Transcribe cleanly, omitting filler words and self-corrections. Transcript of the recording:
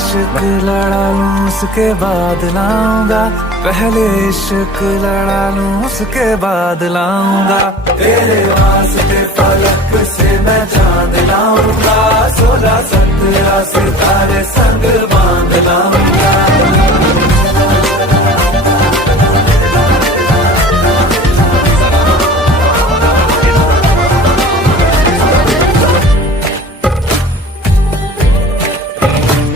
इश्क लड़ा लूं उसके बाद लाऊंगा, पहले इश्क लड़ा लूं उसके बाद लाऊंगा। तेरे वास्ते फलक से मैं चांद लाऊंगा, 16 17 सितारे संग बांध लाऊंगा।